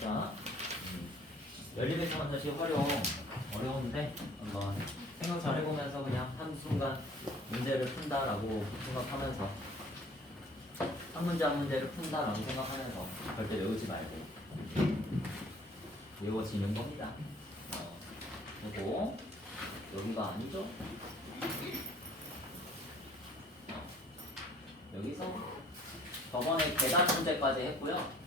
자, 연립에서 반드시 활용 어려운데 한번 생각 잘 해보면서 그냥 한순간 문제를 푼다라고 생각하면서 한 문제 한 문제를 푼다라고 생각하면서 절대 외우지 말고 외워지는 겁니다. 그리고 여기가 아니죠? 여기서 저번에 계산 문제까지 했고요.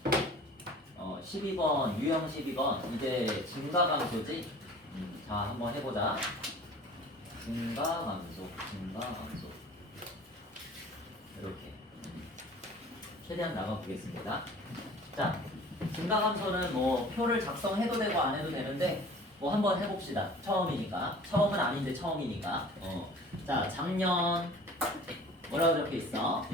12번 유형 12번 이제 증가감소지. 자, 한번 해보자. 증가감소 이렇게 최대한 나가보겠습니다. 자, 증가감소는 뭐 표를 작성해도 되고 안 해도 되는데 뭐 한번 해봅시다. 처음은 아닌데 처음이니까. 자, 작년 뭐라고 적혀 있어?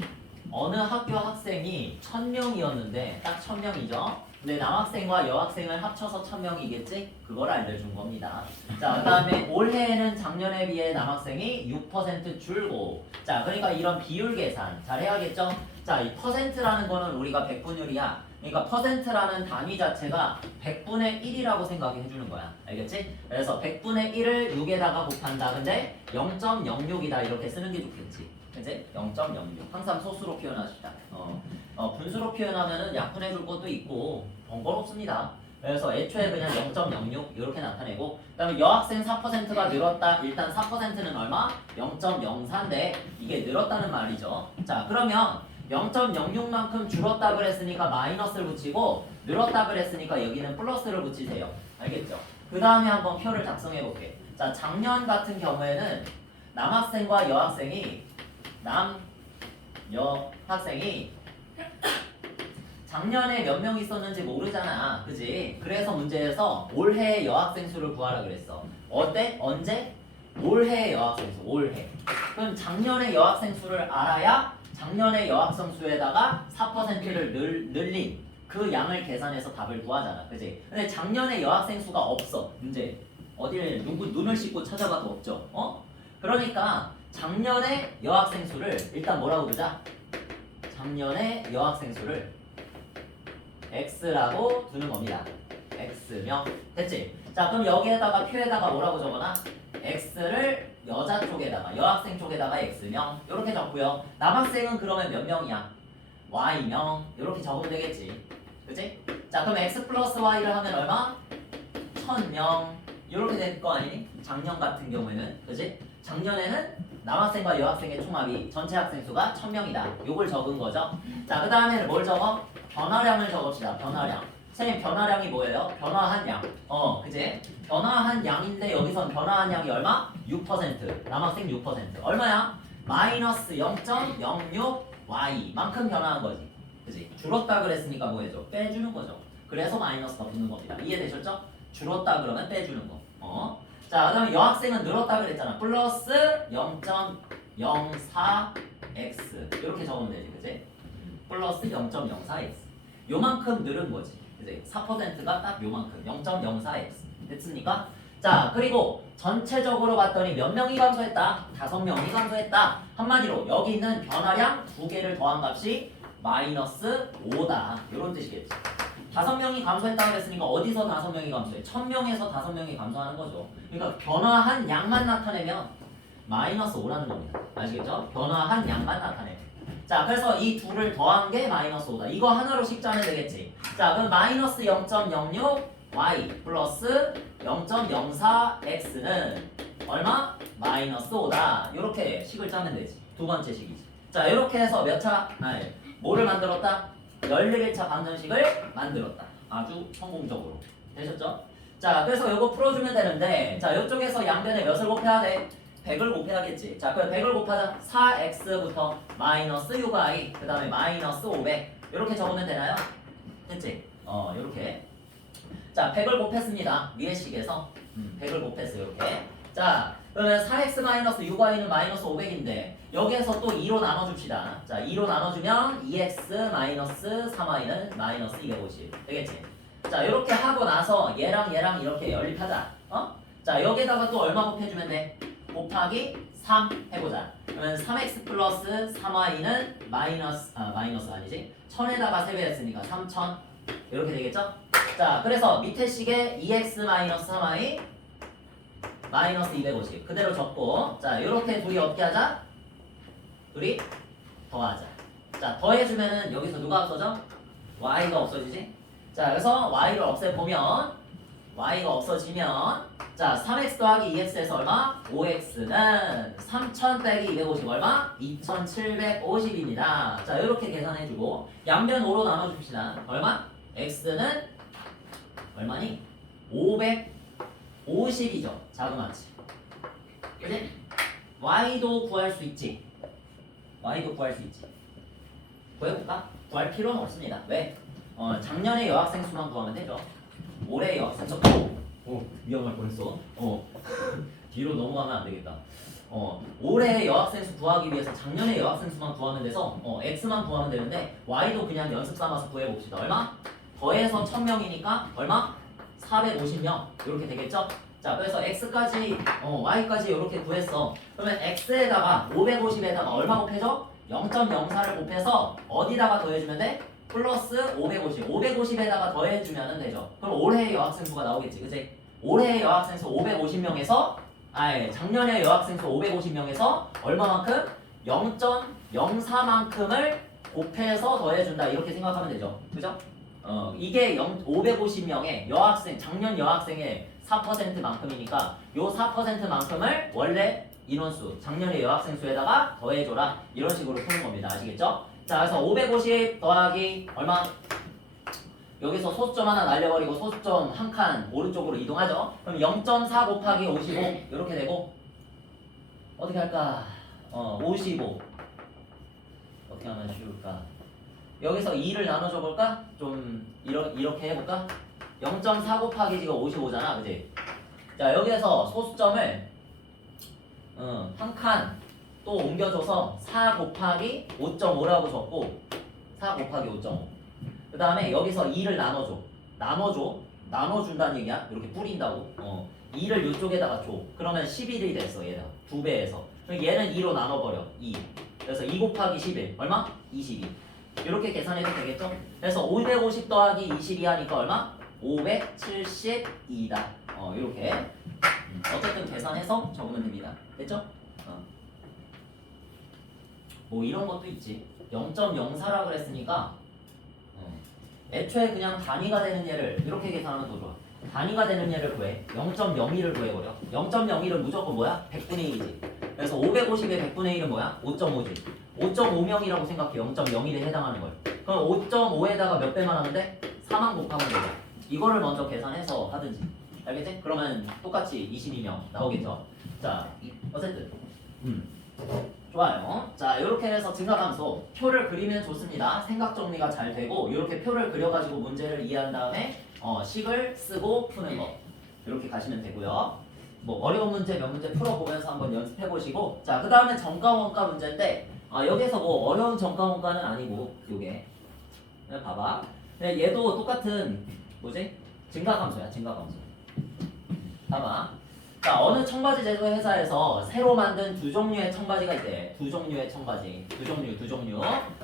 어느 학교 학생이 1000명이었는데 딱 1000명이죠. 근데 남학생과 여학생을 합쳐서 1000명이겠지? 그걸 알려준 겁니다. 자, 그 다음에 올해에는 작년에 비해 남학생이 6% 줄고, 자, 그러니까 이런 비율 계산 잘 해야겠죠? 자, 이 퍼센트라는 거는 우리가 백분율이야. 그러니까 퍼센트라는 단위 자체가 100분의 1이라고 생각해 주는 거야. 알겠지? 그래서 100분의 1을 6에다가 곱한다. 근데 0.06이다 이렇게 쓰는 게 좋겠지. 그치? 0.06 항상 소수로 표현하시다. 분수로 표현하면은 약분해 줄 것도 있고 번거롭습니다. 그래서 애초에 그냥 0.06 이렇게 나타내고, 그 다음에 여학생 4%가 늘었다. 일단 4%는 얼마? 0.04인데 이게 늘었다는 말이죠. 자, 그러면 0.06만큼 줄었다 그랬으니까 마이너스를 붙이고, 늘었다 그랬으니까 여기는 플러스를 붙이세요. 알겠죠? 그 다음에 한번 표를 작성해 볼게. 자, 작년 같은 경우에는 남학생과 여학생이 작년에 몇 명 있었는지 모르잖아. 그지? 그래서 문제에서 올해 여학생 수를 구하라 그랬어. 어때? 언제? 올해 여학생 수. 올해. 그럼 작년에 여학생 수를 알아야 작년에 여학생 수에다가 4%를 늘린 그 양을 계산해서 답을 구하잖아. 그지? 근데 작년에 여학생 수가 없어. 문제. 어디를 눈을 씻고 찾아봐도 없죠. 그러니까 작년에 여학생 수를 일단 뭐라고 두자? 작년에 여학생 수를 x라고 두는 겁니다. x명. 됐지? 자, 그럼 여기에다가 표에다가 뭐라고 적어놔? x를 여자 쪽에다가 여학생 쪽에다가 x명 이렇게 적고요. 남학생은 그러면 몇 명이야? y명 이렇게 적으면 되겠지. 그치? 자, 그럼 x 플러스 y를 하면 얼마? 1000명 이렇게 될 거 아니니? 작년 같은 경우에는. 그치? 작년에는 남학생과 여학생의 총합이 전체 학생 수가 1000명이다. 요걸 적은 거죠. 자, 그 다음에는 뭘 적어? 변화량을 적읍시다. 변화량. 선생님, 변화량이 뭐예요? 변화한 양. 그치? 변화한 양인데 여기선 변화한 양이 얼마? 6%. 남학생 6%. 얼마야? 마이너스 0.06y 만큼 변화한 거지. 그치? 줄었다 그랬으니까 뭐 해줘? 빼주는 거죠. 그래서 마이너스가 붙는 겁니다. 이해되셨죠? 줄었다 그러면 빼주는 거. 자, 그 다음에 여학생은 늘었다 그랬잖아. 플러스 0.04x 이렇게 적으면 되지. 그치? 플러스 0.04x 요만큼 늘은 거지. 그치? 4%가 딱 요만큼 0.04x 됐습니까? 자, 그리고 전체적으로 봤더니 몇 명이 감소했다? 5명이 감소했다. 한마디로 여기 있는 변화량 2개를 더한 값이 마이너스 5다. 이런 뜻이겠지. 5명이 감소했다고 했으니까 어디서 5명이 감소해? 1000명에서 5명이 감소하는 거죠. 그러니까 변화한 양만 나타내면 마이너스 5라는 겁니다. 아시겠죠? 변화한 양만 나타내면. 자, 그래서 이 둘을 더한 게 마이너스 5다. 이거 하나로 식자면 되겠지. 자, 그럼 마이너스 0.06y 플러스 0.04x는 얼마? 마이너스 5다. 이렇게 식을 짜면 되지. 두 번째 식이지. 자, 이렇게 해서 몇 차? 뭐를 만들었다? 11차 방정식을 만들었다. 아주 성공적으로. 되셨죠? 자, 그래서 이거 풀어주면 되는데, 자, 이쪽에서 양변에 몇을 곱해야 돼? 100을 곱해야겠지. 자, 그럼 100을 곱하자. 4x부터 마이너스 6y, 그 다음에 마이너스 500. 이렇게 적으면 되나요? 됐지? 이렇게. 자, 100을 곱했습니다. 위의 식에서. 100을 곱했어요. 이렇게. 자, 그러면 4x 마이너스 6y는 마이너스 500인데 여기에서 또 2로 나눠줍시다. 자, 2로 나눠주면 2x 마이너스 3y는 마이너스 250 되겠지? 자, 이렇게 하고 나서 얘랑 이렇게 연립하자. 자, 여기에다가 또 얼마 곱해주면 돼? 곱하기 3 해보자. 그러면 3x 플러스 3y는 마이너스 아니지? 1000에다가 3배 했으니까 3000 이렇게 되겠죠? 자, 그래서 밑에 식에 2x-3y 마이너스 250 그대로 적고, 자, 요렇게 둘이 어떻게 하자? 둘이 더하자. 자, 더해주면은 여기서 누가 없어져? y가 없어지지? 자, 그래서 y를 없애보면, y가 없어지면, 자, 3x 더하기 2x에서 얼마? 5x는 3000 빼기 250 얼마? 2750입니다. 자, 이렇게 계산해주고, 양변 5로 나눠줍시다. 얼마? x는 얼마니? 550이죠. 자그마치. 그지? y도 구할 수 있지. y도 구할 수 있지. 구해볼까? 구할 필요는 없습니다. 왜? 작년에 여학생 수만 구하면 되죠. 올해 여학생 수. 오, 위험할 뻔했어. 뒤로 넘어가면 안 되겠다. 올해 여학생 수 구하기 위해서 작년에 여학생 수만 구하면 돼서 x만 구하면 되는데 y도 그냥 연습 삼아서 구해봅시다. 얼마? 더해서 1000명이니까 얼마? 450명 이렇게 되겠죠? 자, 그래서 x까지 y까지 이렇게 구했어. 그러면 x에다가 550에다가 얼마 곱해줘? 0.04를 곱해서 어디다가 더해주면 돼? 플러스 550. 550에다가 더해주면 되죠. 그럼 올해 여학생 수가 나오겠지, 그치? 올해 여학생 수 550명에서 작년에 여학생 수 550명에서 얼마만큼? 0.04만큼을 곱해서 더해준다 이렇게 생각하면 되죠, 그죠? 이게 550명의 여학생, 작년 여학생의 4%만큼이니까 요 4%만큼을 원래 인원수, 작년의 여학생 수에다가 더해줘라 이런 식으로 푸는 겁니다. 아시겠죠? 자, 그래서 550 더하기 얼마? 여기서 소수점 하나 날려버리고 소수점 한 칸 오른쪽으로 이동하죠? 그럼 0.4 곱하기 55 이렇게 되고, 어떻게 할까? 55 어떻게 하면 쉬울까? 여기서 2를 나눠줘 볼까? 좀 이렇게 해볼까? 0.4 곱하기 지금 55잖아, 그지? 자, 여기에서 소수점을 한 칸 또 옮겨줘서 4 곱하기 5.5라고 적고, 4 곱하기 5.5. 그 다음에 여기서 2를 나눠준다는 얘기야. 이렇게 뿌린다고. 2를 이쪽에다가 줘. 그러면 11이 됐어, 얘가. 2배에서. 그럼 얘는 2로 나눠버려. 2. 그래서 2 곱하기 11. 얼마? 22. 이렇게 계산해도 되겠죠? 그래서 550 더하기 22 하니까 얼마? 572다. 이렇게. 어쨌든 계산해서 적으면 됩니다. 됐죠? 뭐 이런 것도 있지. 0.04라 그랬으니까 애초에 그냥 단위가 되는 얘를 이렇게 계산하면 더 좋아. 단위가 되는 얘를 구해. 0.01을 구해버려. 0.01은 무조건 뭐야? 100분의 1이지. 그래서 550의 100분의 1은 뭐야? 5.5지. 5.5명이라고 생각해. 0.01에 해당하는 걸. 그럼 5.5에다가 몇 배만 하면 돼? 4만 곱하면 되죠. 이거를 먼저 계산해서 하든지. 알겠지? 그러면 똑같이 22명 나오겠죠. 자, 어쨌든 좋아요. 자, 이렇게 해서 증가함수 표를 그리면 좋습니다. 생각 정리가 잘 되고, 이렇게 표를 그려가지고 문제를 이해한 다음에 식을 쓰고 푸는 거 이렇게 가시면 되고요. 뭐 어려운 문제 몇 문제 풀어보면서 한번 연습해 보시고, 자, 그 다음에 정가 원가 문제인데, 여기서 뭐 어려운 정가 원가는 아니고, 요게 그냥 봐봐. 그냥 얘도 똑같은 뭐지? 증가함수야, 증가함수. 봐봐. 자, 어느 청바지 제조 회사에서 새로 만든 두 종류의 청바지가 있대. 두 종류의 청바지. 두 종류.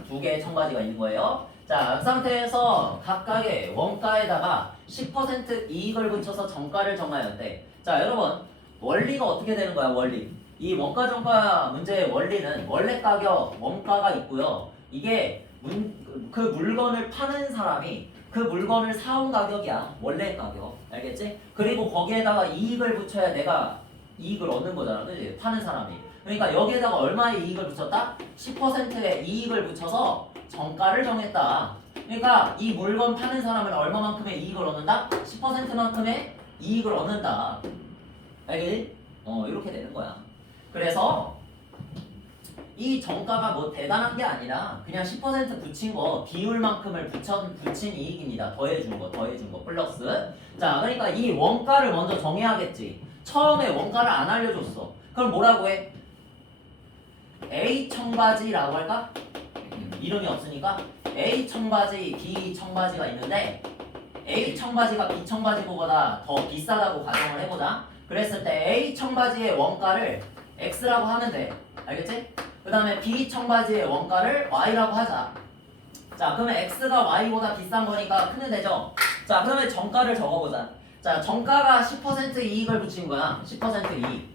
두 개의 청바지가 있는 거예요. 자, 그 상태에서 각각의 원가에다가 10% 이익을 붙여서 정가를 정하였대. 자, 여러분, 원리가 어떻게 되는 거야, 원리? 이 원가 정가 문제의 원리는 원래 가격, 원가가 있고요. 이게 그 물건을 파는 사람이 그 물건을 사온 가격이야. 원래 가격. 알겠지? 그리고 거기에다가 이익을 붙여야 내가 이익을 얻는 거잖아. 그치? 파는 사람이. 그러니까 여기에다가 얼마의 이익을 붙였다? 10%의 이익을 붙여서 정가를 정했다. 그러니까 이 물건 파는 사람은 얼마만큼의 이익을 얻는다? 10%만큼의 이익을 얻는다. 알겠지? 이렇게 되는 거야. 그래서 이 정가가 뭐 대단한 게 아니라 그냥 10% 붙인 거 비율만큼을 붙인 이익입니다. 더해준 거 플러스. 자, 그러니까 이 원가를 먼저 정해야겠지. 처음에 원가를 안 알려줬어. 그럼 뭐라고 해? A 청바지라고 할까? 이름이 없으니까 A 청바지, B 청바지가 있는데 A 청바지가 B 청바지보다 더 비싸다고 가정을 해보자. 그랬을 때 A 청바지의 원가를 X라고 하면 돼. 알겠지? 그 다음에 B 청바지의 원가를 Y라고 하자. 자, 그러면 x가 y보다 비싼 거니까 크면 되죠. 자, 그러면 정가를 적어보자. 자, 정가가 10% 이익을 붙인 거야. 10% 이익.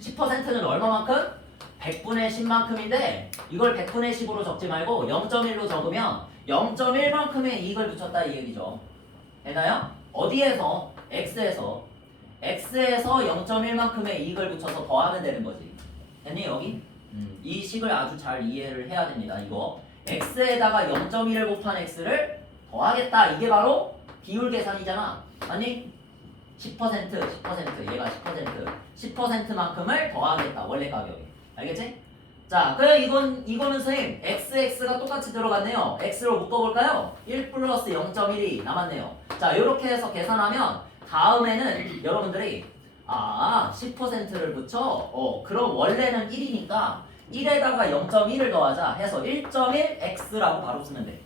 10%는 얼마만큼? 100분의 10만큼인데 이걸 100분의 10으로 적지 말고 0.1로 적으면 0.1만큼의 이익을 붙였다 이 얘기죠. 되나요? 어디에서? x에서 0.1만큼의 이익을 붙여서 더하면 되는 거지. 됐니 여기? 이 식을 아주 잘 이해를 해야 됩니다. 이거 x에다가 0.1을 곱한 x를 더하겠다. 이게 바로 비율 계산이잖아. 아니? 10% 얘가 10%만큼을 더하겠다. 원래 가격에. 알겠지? 자, 그래 이거는 선생님 x가 똑같이 들어갔네요. x로 묶어볼까요? 1 플러스 0.1이 남았네요. 자, 이렇게 해서 계산하면 다음에는 여러분들이 10%를 붙여 그럼 원래는 1이니까 1에다가 0.1을 더하자 해서 1.1x라고 바로 쓰면 돼.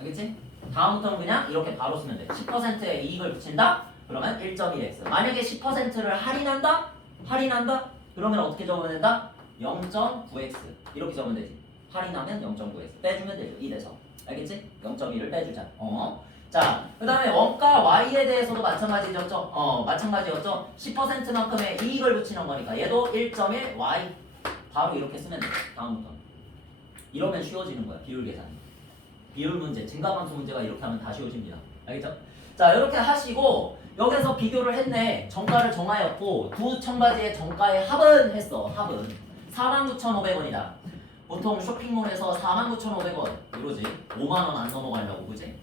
알겠지? 다음부터는 그냥 이렇게 바로 쓰면 돼. 10%의 이익을 붙인다? 그러면 1.1x. 만약에 10%를 할인한다? 그러면 어떻게 적으면 된다? 0.9x 이렇게 적으면 되지. 할인하면 0.9x 빼주면 되죠. 1에서. 알겠지? 0.1을 빼주자. 자, 그 다음에 원가 y에 대해서도 마찬가지였죠. 마찬가지였죠. 10%만큼의 이익을 붙이는 거니까 얘도 1.1 y 바로 이렇게 쓰면 돼. 다음부터. 이러면 쉬워지는 거야. 비율 계산이. 비율 문제, 증가함수 문제가 이렇게 하면 다 쉬워집니다. 알겠죠? 자, 이렇게 하시고 여기서 비교를 했네. 정가를 정하였고 두 청바지의 정가의 합은 했어. 합은 49,500원이다. 보통 쇼핑몰에서 49,500원 이러지. 5만원 안 넘어가려고 그지?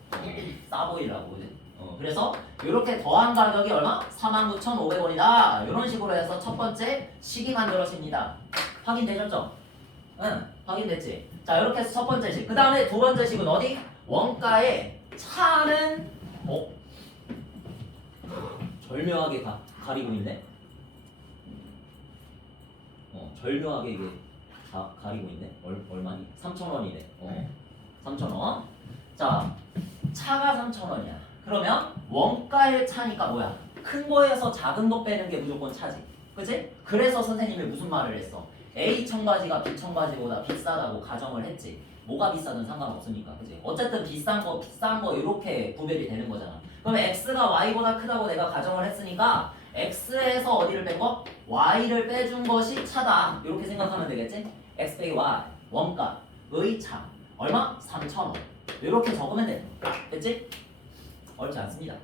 싸 보이려고 그지? 그래서 이렇게 더한 가격이 얼마? 49,500원이다. 이런 식으로 해서 첫 번째 식이 만들어집니다. 확인되셨죠? 응, 확인됐지? 자, 이렇게 해서 첫 번째 식. 그 다음에 두 번째 식은 어디? 원가의 차는 절묘하게 가리고 있네. 절묘하게 이게 가리고 있네. 얼마니? 3,000원이네. 3,000원. 자, 차가 3,000원이야. 그러면 원가의 차니까 뭐야? 큰 거에서 작은 거 빼는 게 무조건 차지. 그치? 그래서 선생님이 무슨 말을 했어? A 청바지가 B 청바지보다 비싸다고 가정을 했지. 뭐가 비싸든 상관없으니까. 그치? 어쨌든 비싼 거 이렇게 구별이 되는 거잖아. 그러면 x가 y보다 크다고 내가 가정을 했으니까 x에서 어디를 뺀 거? y를 빼준 것이 차다. 이렇게 생각하면 되겠지? x 빼기 y 원가의 차 얼마? 3,000원. 이렇게 적으면 돼. 됐지? 어렵지 않습니다.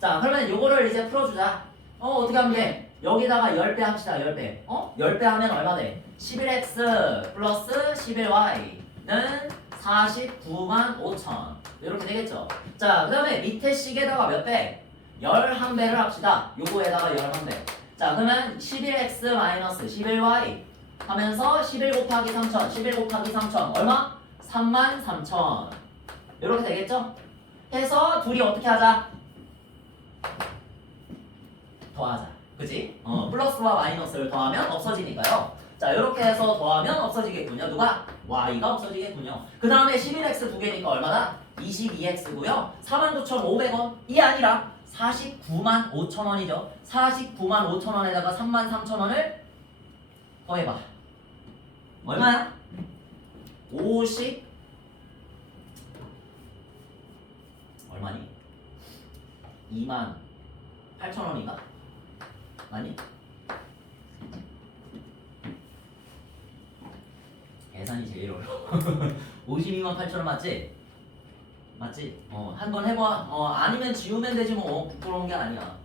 자, 그러면 요거를 이제 풀어주자. 어떻게 하면 돼? 여기다가 10배 합시다. 10배. 10배 하면 얼마 돼? 11x 플러스 11y는 49만 5천. 이렇게 되겠죠. 자, 그 다음에 밑에 식에다가 몇 배? 11배를 합시다. 요거에다가 11배. 자, 그러면 11x 마이너스 11y 하면서 11 곱하기 3천. 11 곱하기 3천 얼마? 33,000. 이렇게 되겠죠? 해서 둘이 어떻게 하자? 더하자. 그치? 플러스와 마이너스를 더하면 없어지니까요. 자, 이렇게 해서 더하면 없어지겠군요. 누가? y가 없어지겠군요. 그 다음에 11x 두 개니까 얼마나? 22x고요. 49,500원이 아니라 49만 5천원이죠. 49만 5천원에다가 33,000원을 더해봐. 얼마야? 50 얼마니? 2만 8천원인가? 아니? 계산이 제일 어려워. 52만 8천원 맞지? 맞지? 한번 해봐. 아니면 지우면 되지 뭐. 부끄러운 게 아니야.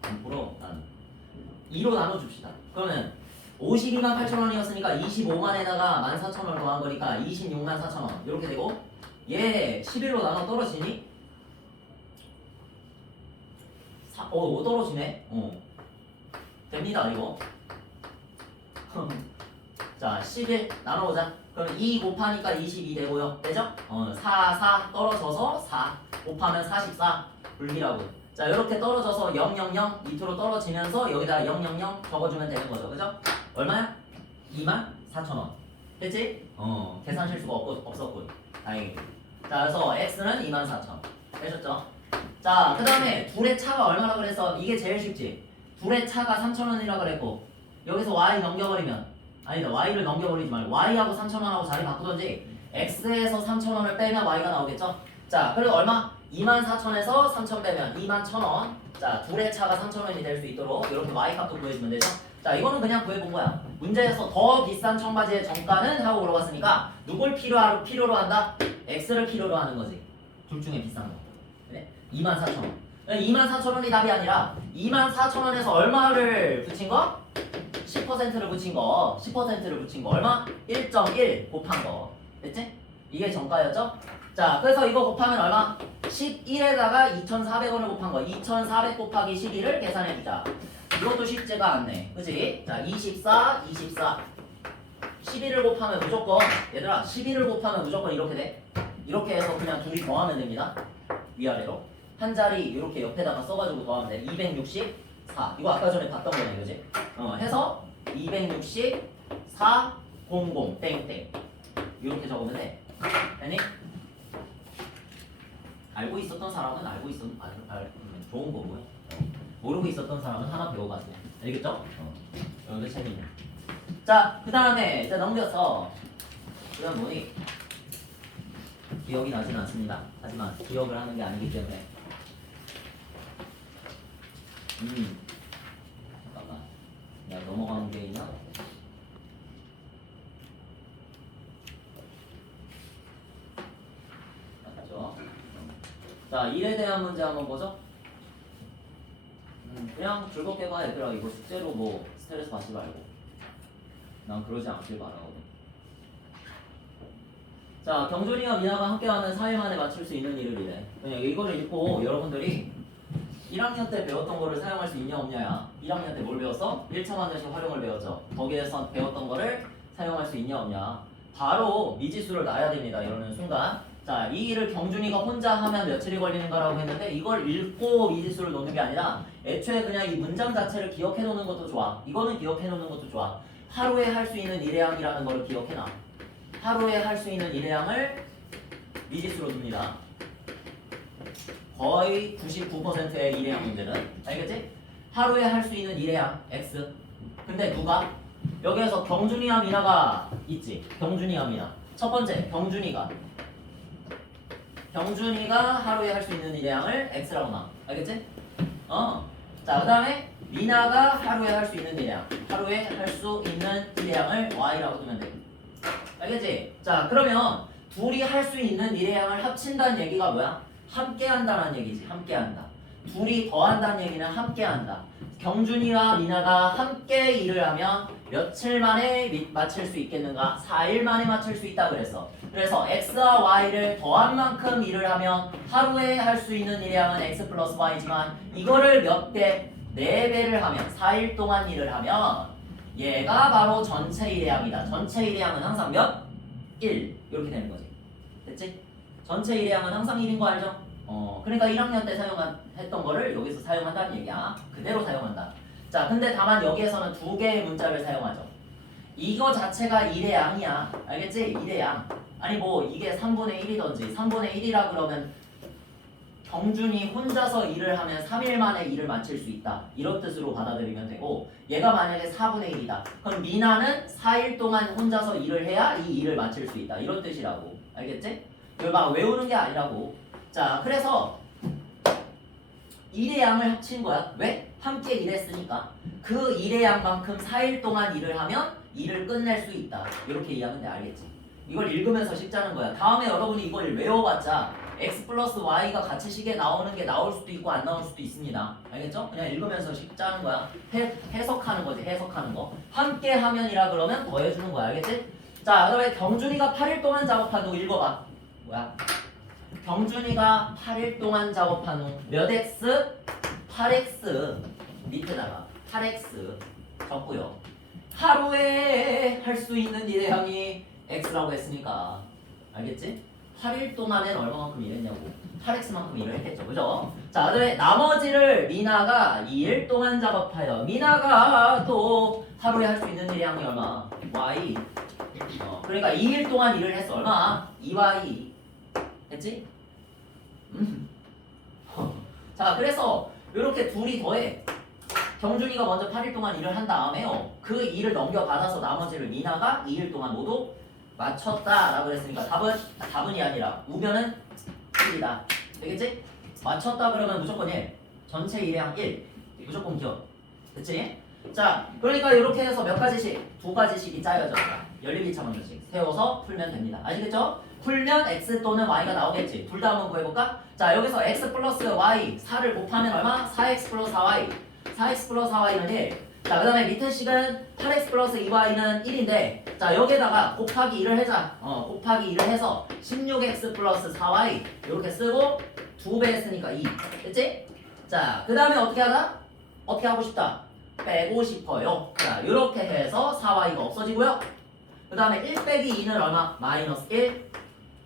부끄러워. 난 2로 나눠줍시다. 그러면 52만 8천원이었으니까 25만에다가 14,000원 더한 거니까 26만 4천원 이렇게 되고 얘 11로 나눠 떨어지니? 5 떨어지네? 됩니다 이거. 자, 11 나눠보자. 그럼 2 곱하니까 22 되고요. 되죠? 4 떨어져서 4 곱하면 44 불기라고. 자, 이렇게 떨어져서 000 밑으로 떨어지면서 여기다 000 적어주면 되는 거죠. 그죠? 얼마야? 24,000원. 됐지? 계산 실수가 없었군. 다행이고. 자, 그래서 x는 24,000. 되셨죠? 자, 그 다음에 둘의 차가 얼마나 그래서 이게 제일 쉽지? 둘의 차가 3,000원이라 그랬고 여기서 y 넘겨버리면 아니다 y를 넘겨버리지 말고 y하고 3,000원하고 자리 바꾸던지 x에서 3,000원을 빼면 y가 나오겠죠? 자, 그리고 얼마? 24,000에서 3,000 빼면 21,000원. 자, 둘의 차가 3,000원이 될 수 있도록 이렇게 y 값도 구해주면 되죠? 자, 이거는 그냥 구해본 거야. 문제에서 더 비싼 청바지의 정가는 하고 물어봤으니까 누굴 필요로 한다? x를 필요로 하는 거지. 둘 중에 비싼 거. 그래? 24,000원. 24,000원이 답이 아니라 24,000원에서 얼마를 붙인 거? 10%를 붙인 거. 10%를 붙인 거. 얼마? 1.1 곱한 거. 됐지? 이게 정가였죠? 자, 그래서 이거 곱하면 얼마? 11에다가 2,400원을 곱한 거. 2,400 곱하기 11을 계산해주자. 이것도 쉽지가 않네. 그치? 자, 24, 24. 11을 곱하면 무조건, 얘들아, 11을 곱하면 무조건 이렇게 돼. 이렇게 해서 그냥 둘이 더하면 됩니다. 위아래로. 한 자리 이렇게 옆에다가 써가지고 더하면 돼. 264. 이거 아까 전에 봤던 거네, 그지? 해서 264, 00, 땡땡. 이렇게 적으면 돼. 됐니? 알고 있었던 사람은 알고 있었던, 좋은 거고요. 모르고 있었던 사람은 하나 배워가지고. 알겠죠? 이것도 재밌네. 자, 그 다음에 이제 넘겨서 그 다음 뭐니? 기억이 나지는 않습니다. 하지만 기억을 하는 게 아니기 때문에 잠깐만, 내가 넘어가는 게 있나? 맞죠? 자, 일에 대한 문제 한번 보죠. 그냥 즐겁게 봐, 얘들아. 이거 숙제로 뭐 스트레스 받지 말고. 난 그러지 않길 바라거든. 자, 경준이와 미나가 함께하는 4일 만에 맞출 수 있는 일을 이래. 그냥 이거를 읽고 여러분들이 1학년 때 배웠던 거를 사용할 수 있냐 없냐야. 1학년 때 뭘 배웠어? 1차만들식 활용을 배웠죠. 거기에서 배웠던 거를 사용할 수 있냐 없냐. 바로 미지수를 놔야 됩니다. 이러는 순간. 자, 이 일을 경준이가 혼자 하면 며칠이 걸리는가라고 했는데 이걸 읽고 미지수를 놓는 게 아니라 애초에 그냥 이 문장 자체를 기억해 놓는 것도 좋아. 이거는 기억해 놓는 것도 좋아. 하루에 할 수 있는 일의 양이라는 거를 기억해 놔. 하루에 할 수 있는 일의 양을 미지수로 둡니다. 거의 99%의 일의 양 문제는. 알겠지? 하루에 할 수 있는 일의 양 X. 근데 누가? 여기에서 경준이와 미나가 있지. 경준이와 미나. 첫 번째 경준이가 하루에 할 수 있는 일의 양을 X라고 놔. 알겠지? 자, 그 다음에 미나가 하루에 할 수 있는 일의 양. 하루에 할 수 있는 일의 양을 Y라고 두면 돼. 알겠지? 자, 그러면 둘이 할 수 있는 일의 양을 합친다는 얘기가 뭐야? 함께 한다는 얘기지. 함께 한다. 둘이 더한다는 얘기는 함께 한다. 경준이와 미나가 함께 일을 하면 며칠 만에 맞출 수 있겠는가? 4일 만에 맞출 수 있다 그랬어. 그래서 X와 Y를 더한 만큼 일을 하면 하루에 할 수 있는 일의 양은 X 플러스 Y지만 이거를 몇 배? 4배를 하면 4일 동안 일을 하면 얘가 바로 전체 일의 양이다. 전체 일의 양은 항상 몇? 1 이렇게 되는 거지. 됐지? 전체 일의 양은 항상 1인 거 알죠? 그러니까 1학년 때 사용했던 거를 여기서 사용한다는 얘기야. 그대로 사용한다. 자, 근데 다만 여기에서는 두 개의 문자를 사용하죠. 이거 자체가 1의 양이야. 알겠지? 1의 양. 아니 뭐 이게 3분의 1이던지 3분의 1이라 그러면 경준이 혼자서 일을 하면 3일 만에 일을 마칠 수 있다. 이런 뜻으로 받아들이면 되고 얘가 만약에 4분의 1이다. 그럼 미나는 4일 동안 혼자서 일을 해야 이 일을 마칠 수 있다. 이런 뜻이라고. 알겠지? 이걸 막 외우는 게 아니라고. 자, 그래서 일의 양을 합친 거야. 왜? 함께 일했으니까. 그 일의 양만큼 4일 동안 일을 하면 일을 끝낼 수 있다. 이렇게 이해하면 돼. 알겠지? 이걸 읽으면서 쉽자는 거야. 다음에 여러분이 이걸 외워봤자 x 플러스 y가 같이 식에 나오는 게 나올 수도 있고 안 나올 수도 있습니다. 알겠죠? 그냥 읽으면서 쉽자는 거야. 해석하는 거지. 해석하는 거. 함께 하면이라 그러면 더해주는 거야. 알겠지? 자, 그다음에 경준이가 8일 동안 작업한 후 읽어봐. 뭐야? 경준이가 8일 동안 작업한 후 몇 x? 8x 밑에다가 8x 적고요. 하루에 할 수 있는 일의 양이 x라고 했으니까 알겠지? 8일 동안엔 얼마만큼 일했냐고. 8x만큼 일을 했겠죠. 그죠? 자, 그다음에 나머지를 미나가 2일 동안 작업하여 미나가 또 하루에 할 수 있는 일의 양이 얼마? y. 그러니까 2일 동안 일을 했어. 얼마? 2y. 됐지? 자, 그래서 이렇게 둘이 더해. 경준이가 먼저 8일 동안 일을 한 다음에요. 그 일을 넘겨받아서 나머지를 미나가 2일 동안 모두 맞췄다라고 했으니까 답은이 아니라 우변은 1이다. 되겠지? 맞췄다 그러면 무조건 1. 전체 1이랑 1. 무조건 기억. 그치? 자, 그러니까 이렇게 해서 몇 가지씩? 두 가지씩이 짜여져. 연립이차 방정식 세워서 풀면 됩니다. 아시겠죠? 풀면 x 또는 y가 나오겠지. 둘 다 한번 구해볼까? 자, 여기서 x 플러스 y 4를 곱하면 얼마? 4x 플러스 4y 4x 플러스 4y는 1. 자, 그 다음에 밑에 식은 8x 플러스 2y는 1인데 자, 여기에다가 곱하기 2를 해자. 곱하기 2를 해서 16x 플러스 4y 이렇게 쓰고 2배 했으니까 2. 됐지? 자, 그 다음에 어떻게 하자? 어떻게 하고 싶다? 빼고 싶어요. 자, 이렇게 해서 4y가 없어지고요. 그 다음에 1 빼기 2는 얼마? 마이너스 1.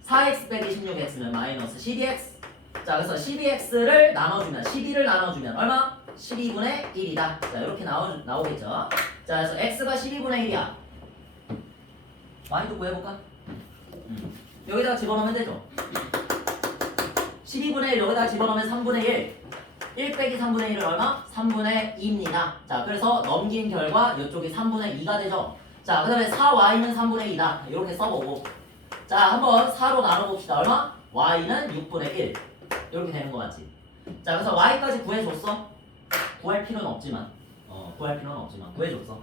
4x 빼기 16x는 마이너스 12x. 자, 그래서 12x를 나눠주면 12를 나눠주면 얼마? 12분의 1이다. 자, 이렇게 나오겠죠. 자, 그래서 x가 12분의 1이야. y도 구해볼까? 여기다가 집어넣으면 되죠. 12분의 1 여기다가 집어넣으면 3분의 1. 1 빼기 3분의 1은 얼마? 3분의 2입니다. 자, 그래서 넘긴 결과 이쪽이 3분의 2가 되죠. 자, 그 다음에 4y는 3분의 2다. 이렇게 써보고. 자, 한번 4로 나눠봅시다. 얼마? y는 6분의 1. 이렇게 되는 거 맞지? 자, 그래서 y까지 구해줬어. 구할 필요는 없지만. 구해줬어.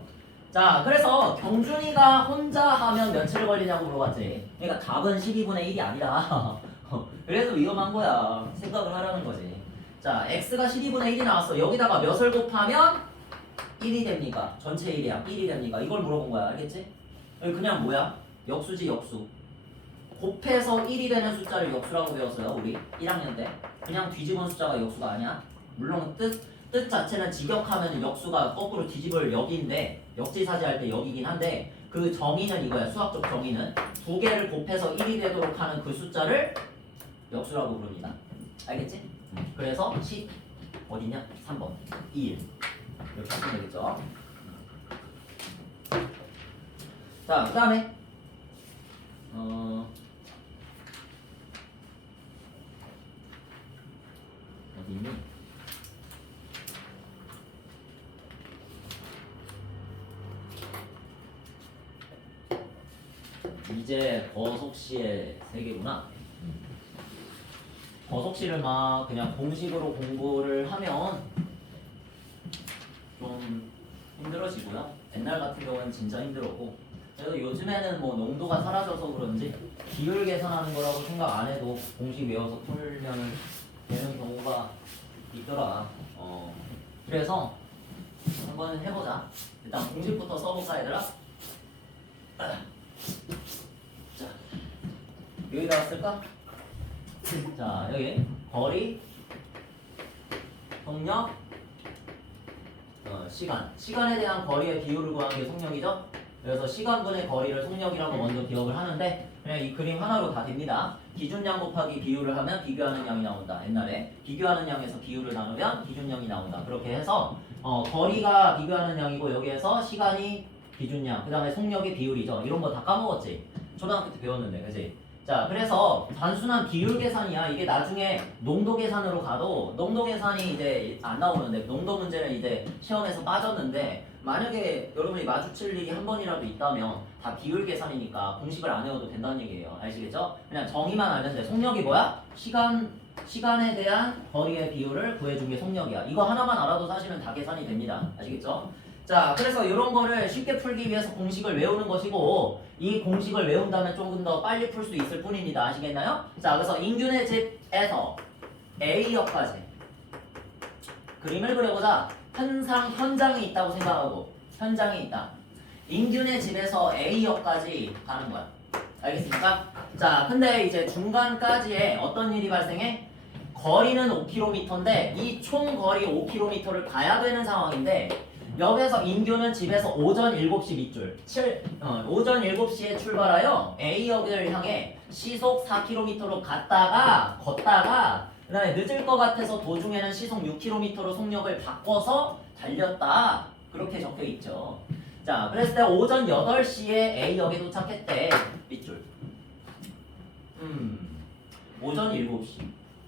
자, 그래서 경준이가 혼자 하면 며칠 걸리냐고 물어봤지. 그러니까 답은 12분의 1이 아니라. 그래서 위험한 거야. 생각을 하라는 거지. 자, x가 12분의 1이 나왔어. 여기다가 몇을 곱하면 1이 됩니까? 전체 1이야. 1이 됩니까? 이걸 물어본 거야. 알겠지? 그냥 뭐야? 역수지 역수. 곱해서 1이 되는 숫자를 역수라고 배웠어요. 우리 1학년 때. 그냥 뒤집은 숫자가 역수가 아니야. 물론 뜻 자체는 직역하면 역수가 거꾸로 뒤집을 역인데 역지사지할 때 역이긴 한데 그 정의는 이거야. 수학적 정의는 두 개를 곱해서 1이 되도록 하는 그 숫자를 역수라고 부릅니다. 알겠지? 그래서 어디냐? 3번 2일 이렇게 하시면 되겠죠. 자, 그 다음에 어디 있니? 이제 버속시의 세계구나. 버속시를 막 그냥 공식으로 공부를 하면 좀 힘들어지고요. 옛날 같은 경우는 진짜 힘들었고 그래도 요즘에는 뭐 농도가 사라져서 그런지 비율 계산하는 거라고 생각 안 해도 공식 외워서 풀면 되는 경우가 있더라. 그래서 한번 해보자. 일단 공식부터 써볼까 얘들아? 자, 여기다가 쓸까? 자, 여기 거리, 속력, 시간에 대한 거리의 비율을 구하는 게 속력이죠. 그래서 시간분의 거리를 속력이라고 먼저 기억을 하는데 그냥 이 그림 하나로 다 됩니다. 기준량 곱하기 비율을 하면 비교하는 양이 나온다. 옛날에 비교하는 양에서 비율을 나누면 기준량이 나온다. 그렇게 해서 거리가 비교하는 양이고 여기에서 시간이 기준량, 그 다음에 속력이 비율이죠. 이런 거 다 까먹었지? 초등학교 때 배웠는데, 그지? 자, 그래서 단순한 비율 계산이야. 이게 나중에 농도 계산으로 가도 농도 계산이 이제 안 나오는데 농도 문제는 이제 시험에서 빠졌는데 만약에 여러분이 마주칠 일이 한 번이라도 있다면 다 비율 계산이니까 공식을 안 외워도 된다는 얘기예요. 아시겠죠? 그냥 정의만 알면 돼. 속력이 뭐야? 시간에 대한 거리의 비율을 구해준 게 속력이야. 이거 하나만 알아도 사실은 다 계산이 됩니다. 아시겠죠? 자, 그래서 이런 거를 쉽게 풀기 위해서 공식을 외우는 것이고 이 공식을 외운다면 조금 더 빨리 풀 수 있을 뿐입니다. 아시겠나요? 자, 그래서 인균의 집에서 A역까지 그림을 그려보자. 현장이 있다고 생각하고 현장이 있다. 인균의 집에서 A역까지 가는 거야. 알겠습니까? 자, 근데 이제 중간까지에 어떤 일이 발생해? 거리는 5km인데 이 총 거리 5km를 가야 되는 상황인데 여기서 인규는 집에서 오전 7시 밑줄 오전 7시에 출발하여 A역을 향해 시속 4km로 걷다가 그 다음에 늦을 것 같아서 도중에는 시속 6km로 속력을 바꿔서 달렸다. 그렇게 적혀 있죠. 자, 그랬을 때 오전 8시에 A역에 도착했대. 밑줄. 오전 7시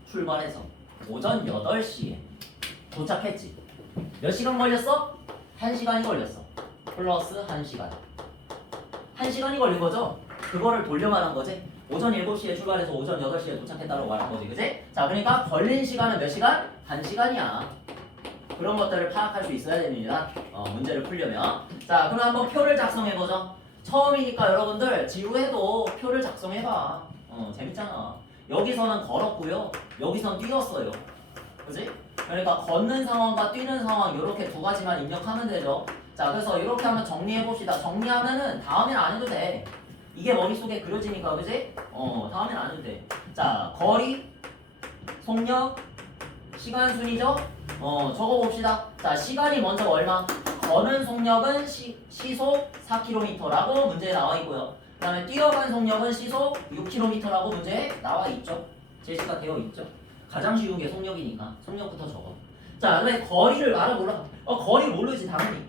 출발해서 오전 8시에 도착했지. 몇 시간 걸렸어? 1시간이 걸렸어. 플러스 1시간. 1시간이 걸린 거죠? 그거를 돌려 말한 거지. 오전 7시에 출발해서 오전 8시에 도착했다고 말한 거지. 그지? 자, 그러니까 걸린 시간은 몇 시간? 1시간이야. 그런 것들을 파악할 수 있어야 됩니다. 문제를 풀려면. 자, 그럼 한번 표를 작성해보죠. 처음이니까 여러분들 지우해도 표를 작성해봐. 재밌잖아. 여기서는 걸었고요. 여기서는 뛰었어요. 그지? 그러니까 걷는 상황과 뛰는 상황 이렇게 두 가지만 입력하면 되죠. 자, 그래서 이렇게 한번 정리해봅시다. 정리하면은 다음엔 안 해도 돼. 이게 머릿속에 그려지니까, 그지? 다음엔 안 해도 돼. 자, 거리, 속력, 시간 순이죠? 적어봅시다. 자, 시간이 먼저 얼마? 거는 속력은 시속 4km라고 문제에 나와 있고요. 그 다음에 뛰어간 속력은 시속 6km라고 문제에 나와 있죠. 제시가 되어 있죠. 가장 쉬운 게 속력이니까 속력부터 적어. 자, 그다음에 거리를 알아 몰라? 거리 모르지 당연히.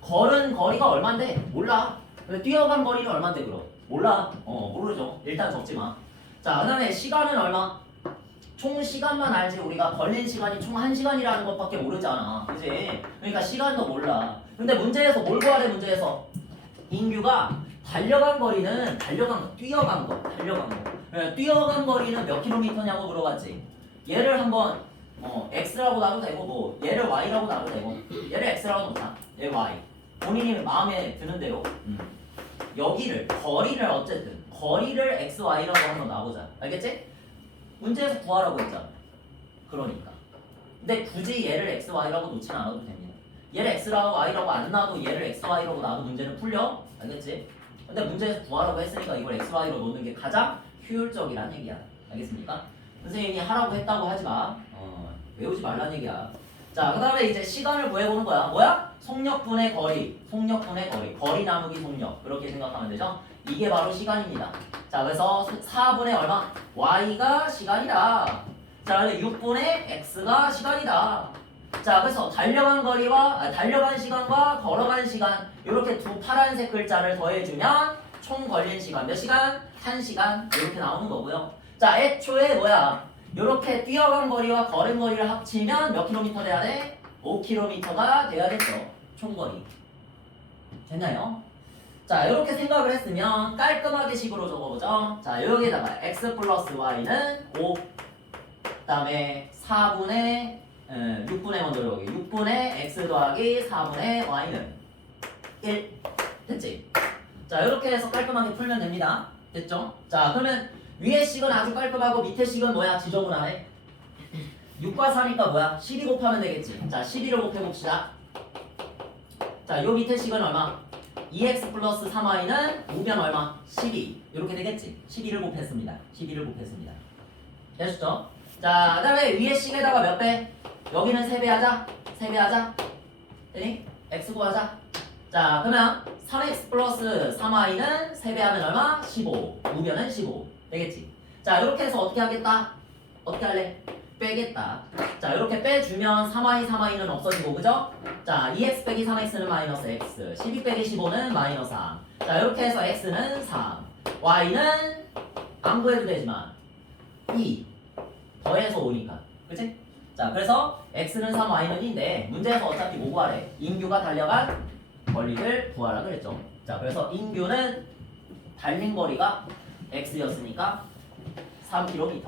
걸은 거리가 얼만데? 몰라. 근데 뛰어간 거리는 얼만데 그럼? 몰라. 모르죠. 일단 적지 마. 자, 그다음에 시간은 얼마? 총 시간만 알지 우리가 걸린 시간이 총 1시간이라는 것밖에 모르잖아. 그지? 그러니까 시간도 몰라. 근데 문제에서 뭘 구하래 문제에서? 인규가 뛰어간 거. 뛰어간 거리는 몇 킬로미터냐고 물어봤지. 얘를 한번 x라고 놔도 되고 뭐 얘를 y라고 놔도 되고 얘를 x라고 놓자. 얘 y. 본인이 마음에 드는데요. 여기를 거리를 어쨌든 거리를 x, y라고 한번 놔보자. 알겠지? 문제에서 구하라고 했잖아. 그러니까. 근데 굳이 얘를 x, y라고 놓진 않아도 됩니다. 얘를 x라고 y라고 안 놔도 얘를 x, y라고 놔도 문제는 풀려. 알겠지? 근데 문제에서 구하라고 했으니까 이걸 x, y로 놓는 게 가장 효율적이란 얘기야. 알겠습니까? 선생님이 하라고 했다고 하지 마. 외우지 말란 얘기야. 자, 그 다음에 이제 시간을 구해보는 거야. 뭐야? 속력분의 거리. 거리 나누기 속력. 그렇게 생각하면 되죠? 이게 바로 시간입니다. 자, 그래서 4분의 얼마? y가 시간이다. 자, 근데 6분의 x가 시간이다. 자, 그래서 달려간 시간과 걸어간 시간 이렇게 두 파란색 글자를 더해주면 총 걸린 시간 몇 시간? 1시간 이렇게 나오는 거고요. 자, 애초에 뭐야? 이렇게 뛰어간 거리와 걸은 거리를 합치면 몇 킬로미터 돼야 돼? 5km가 돼야겠죠. 총거리. 됐나요? 자, 이렇게 생각을 했으면 깔끔하게 식으로 적어보죠. 자, 여기다가 x 플러스 y는 5. 그 다음에 6분의 먼저 여기 6분의 x 더하기 4분의 y는 1. 됐지? 자, 이렇게 해서 깔끔하게 풀면 됩니다. 됐죠? 자, 그러면 위에 식은 아주 깔끔하고 밑에 식은 뭐야? 지저분하네. 6과 4니까 뭐야? 12 곱하면 되겠지. 자, 12를 곱해봅시다. 자, 요 밑에 식은 얼마? 2x 플러스 3y는 5면 얼마? 12. 이렇게 되겠지? 12를 곱했습니다. 됐죠? 자, 그 다음에 위에 식에다가 몇 배? 여기는 3배 하자. 되니? x 구하자. 자, 그러면 3x 플러스 3y는 3배 하면 얼마? 15. 5변은 15. 되겠지? 자, 이렇게 해서 어떻게 하겠다? 어떻게 할래? 빼겠다. 자, 이렇게 빼주면 3y는 없어지고, 그죠? 자, 2x 빼기 3x는 마이너스 x, 12 빼기 15는 마이너스 3. 자, 이렇게 해서 x는 3, y는 안 구해도 되지만 2 더해서 5니까. 그치? 자, 그래서 x는 3, y는 2인데 문제에서 어차피 뭐 구하래? 인규가 달려간 거리를 구하라 그랬죠. 자, 그래서 인규는 달린 거리가 x였으니까 3km.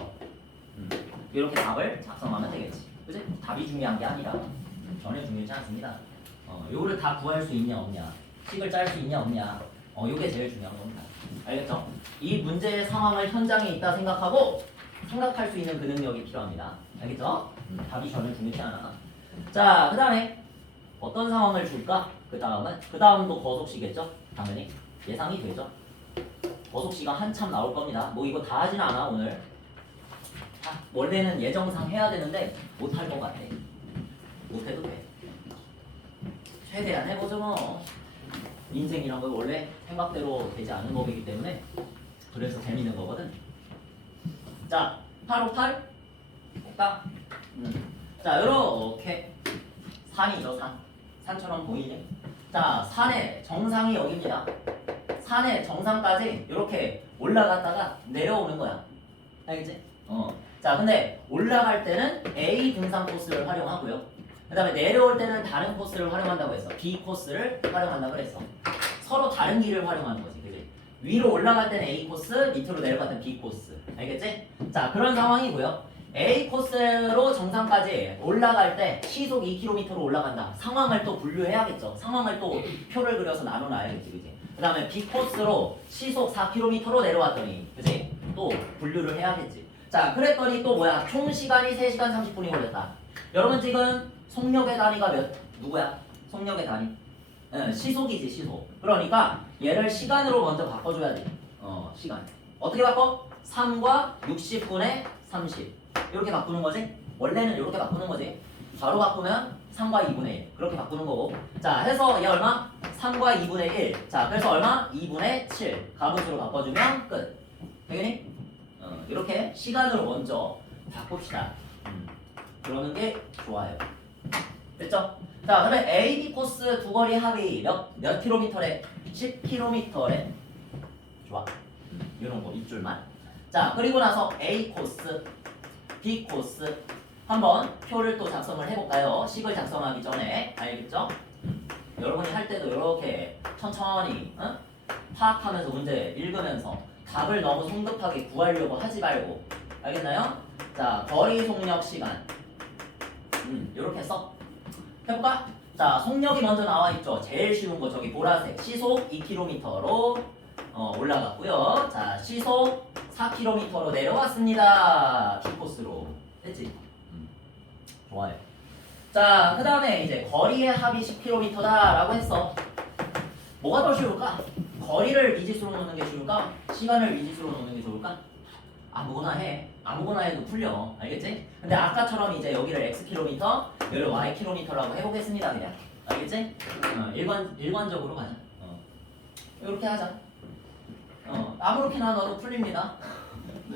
이렇게 답을 작성하면 되겠지. 그치? 답이 중요한 게 아니라 전혀 중요하지 않습니다. 요거를 다 구할 수 있냐 없냐, 식을 짤 수 있냐 없냐, 요게 제일 중요한 겁니다. 알겠죠? 이 문제의 상황을 현장에 있다 생각하고 생각할 수 있는 그 능력이 필요합니다. 알겠죠? 답이 전혀 중요치 않아. 자, 그 다음에 어떤 상황을 줄까? 그 다음도 거속시겠죠? 당연히 예상이 되죠. 거속시가 한참 나올 겁니다. 뭐 이거 다 하진 않아 오늘. 원래는 예정상 해야 되는데 못할 것 같아. 못해도 돼. 최대한 해보죠 뭐. 인생이란 건 원래 생각대로 되지 않은 법이기 때문에 그래서 재밌는 거거든. 자, 858 볼까? 자, 요렇게 산이죠. 산처럼 보이네. 자, 산의 정상이 여기입니다. 산의 정상까지 이렇게 올라갔다가 내려오는 거야. 알겠지? 자, 근데 올라갈 때는 A 등산 코스를 활용하고요. 그 다음에 내려올 때는 다른 코스를 활용한다고 했어. B 코스를 활용한다고 그랬어. 서로 다른 길을 활용하는 거지. 그지? 위로 올라갈 때는 A 코스, 밑으로 내려갈 때는 B 코스. 알겠지? 자, 그런 상황이고요. A 코스로 정상까지 올라갈 때 시속 2km로 올라간다. 상황을 또 분류해야겠죠. 상황을 또 표를 그려서 나눠놔야겠지, 그지? 그 다음에 B 코스로 시속 4km로 내려왔더니, 그지? 또 분류를 해야겠지. 자, 그랬더니 또 뭐야? 총 시간이 3시간 30분이 걸렸다. 여러분 지금 속력의 단위가 누구야? 속력의 단위. 시속이지, 시속. 그러니까 얘를 시간으로 먼저 바꿔줘야 돼. 시간. 어떻게 바꿔? 3과 60분의 30. 이렇게 바꾸는 거지? 원래는 이렇게 바꾸는 거지. 바로 바꾸면 3과 2분의 1. 그렇게 바꾸는 거고. 자, 해서 얘 얼마? 3과 2분의 1. 자, 그래서 얼마? 2분의 7. 가분수로 바꿔주면 끝. 되겠니? 이렇게 시간으로 먼저 바꿉시다. 그러는 게 좋아요. 됐죠? 자, 그러면 A, B 코스 두 거리 합이 몇 킬로미터래? 10킬로미터래. 좋아. 이런 거 입줄만. 자, 그리고 나서 A 코스, B 코스 한번 표를 또 작성을 해볼까요? 식을 작성하기 전에. 알겠죠? 여러분이 할 때도 이렇게 천천히 파악하면서 문제 읽으면서 답을 너무 성급하게 구하려고 하지 말고. 알겠나요? 자, 거리 속력 시간. 이렇게 써. 해볼까? 자, 속력이 먼저 나와 있죠. 제일 쉬운 거 저기 보라색. 시속 2km로 올라갔고요. 자, 시속 4km로 내려왔습니다. B코스로. 됐지? 좋아요. 자, 그 다음에 이제 거리의 합이 10km다라고 했어. 뭐가 더 쉬울까? 거리를 미지수로 놓는 게 쉬울까? 시간을 미지수로 놓는 게 좋을까? 아무거나 해. 아무거나 해도 풀려. 알겠지? 근데 아까처럼 이제 여기를 xkm, 여기를 ykm라고 해보겠습니다. 그냥. 알겠지? 일관적으로 가자. 이렇게 하자. 아무렇게나 넣어도 풀립니다.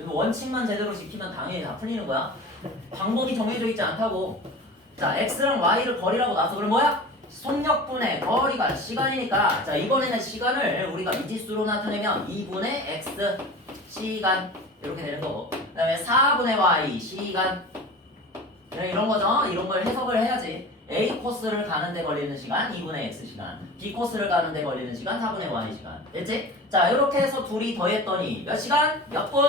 원칙만 제대로 지키면 당연히 다 풀리는 거야. 방법이 정해져 있지 않다고. 자, x랑 y를 거리라고 놔서 그럼 뭐야? 속력분의 거리가 시간이니까. 자, 이번에는 시간을 우리가 미지수로 나타내면 2분의 x 시간 이렇게 되는 거고. 그 다음에 4분의 y 시간. 이런 거죠. 이런 걸 해석을 해야지. A 코스를 가는데 걸리는 시간 2분의 x 시간, B 코스를 가는데 걸리는 시간 4분의 y 시간. 됐지? 자, 이렇게 해서 둘이 더했더니 몇 시간? 몇 분?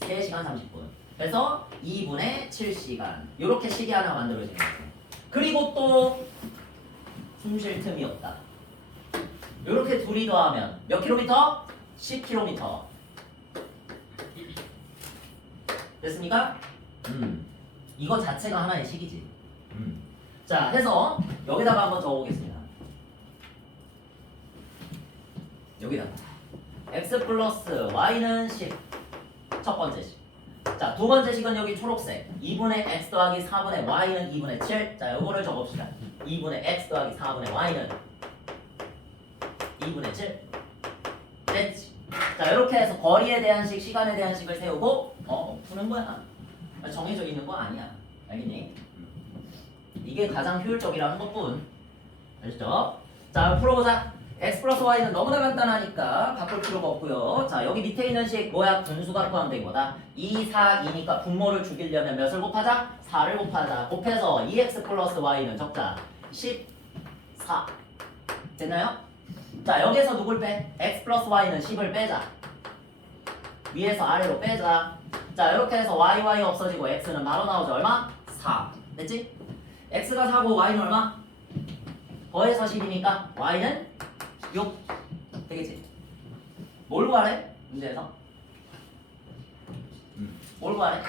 3시간 30분. 그래서 2분의 7시간. 이렇게 식이 하나 만들어지는 거예요. 그리고 또 숨 쉴 틈이 없다. 이렇게 둘이 더하면 몇 킬로미터? 10킬로미터. 됐습니까? 이거 자체가 하나의 식이지. 자, 해서 여기다가 한번 적어보겠습니다. 여기다가 x 플러스 y는 10. 첫 번째 식. 자, 두 번째 식은 여기 초록색 2분의 x 더하기 4분의 y는 2분의 7. 자, 요거를 적읍시다. 2분의 x 더하기 4분의 y는 2분의 7. 됐지? 자, 이렇게 해서 거리에 대한 식, 시간에 대한 식을 세우고 푸는 거야. 정해져 있는 거 아니야. 알겠니? 이게 가장 효율적이라는 것뿐. 아시죠? 자, 풀어보자. x 플러스 y는 너무나 간단하니까 바꿀 필요가 없고요. 자, 여기 밑에 있는 식 뭐야? 분수가 포함된 거다. 2, 4, 2니까 분모를 죽이려면 몇을 곱하자? 4를 곱하자. 곱해서 2x 플러스 y는 적자 14. 됐나요? 자, 여기에서 누굴 빼? x 플러스 y는 10을 빼자. 위에서 아래로 빼자. 자, 이렇게 해서 y 없어지고 x는 바로 나오죠. 얼마? 4. 됐지? x가 4고 y는 얼마? 더해서 10이니까 y는 6. 되겠지? 뭘 구하래? 문제에서? 뭘 구하래?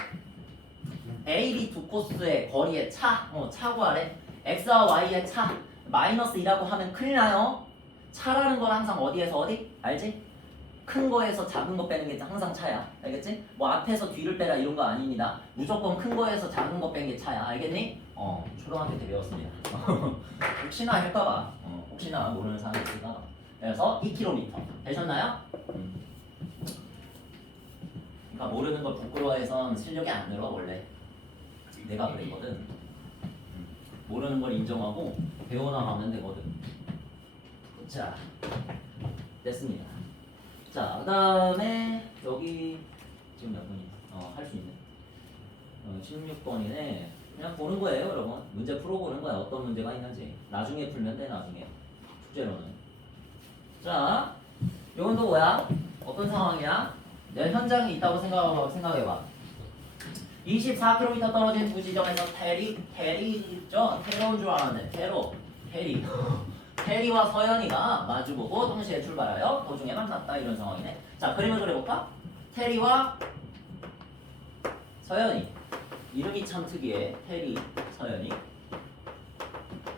A, B 두 코스의 거리의 차. 차 구하래. x와 y의 차. 마이너스 2라고 하면 큰일 나요. 차라는 건 항상 어디에서 어디? 알지? 큰 거에서 작은 거 빼는 게 항상 차야. 알겠지? 뭐 앞에서 뒤를 빼라 이런 거 아닙니다. 무조건 큰 거에서 작은 거 빼는 게 차야. 알겠니? 초등학교 때 배웠습니다. 혹시나 할까봐. 혹시나 모르는 사람이 있을까봐. 그래서 2km. 되셨나요? 그러니까 모르는 걸 부끄러워해서 실력이 안 늘어 원래. 내가 그랬거든. 모르는 걸 인정하고 배워나가면 되거든. 자, 됐습니다. 자, 그 다음에 여기 지금 몇 분이야? 할 수 있네. 16번이네. 그냥 보는 거예요, 여러분. 문제 풀어보는 거야. 어떤 문제가 있는지. 나중에 풀면 돼, 나중에. 숙제로는. 자, 요건 또 뭐야? 어떤 상황이야? 내 현장이 있다고 생각해봐. 24km 떨어진 두 지점에서 테리 있죠? 테러인 줄 알았네. 테리와 서연이가 마주보고 동시에 출발하여 도중에 만났다. 이런 상황이네. 자, 그림을 그려볼까? 테리와 서연이. 이름이 참 특이해. 테리, 서연이.